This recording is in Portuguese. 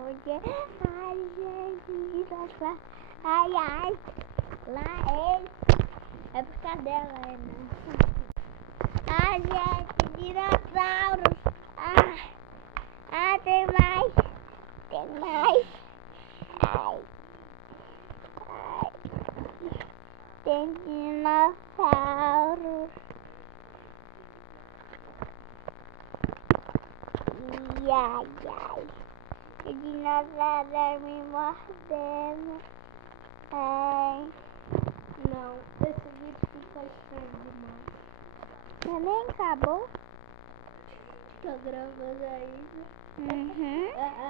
Ai, gente, ai, ai. Lá ele. É por causa dela, né? Ai, gente, dinossauros. Tem mais. Tem mais. Ai. Tem dinossauros. Ai. O dinossauro me mordendo. Ai. Não, esse vídeo ficou estranho demais. Mas nem acabou? Tô gravando ainda. Uhum. Ah.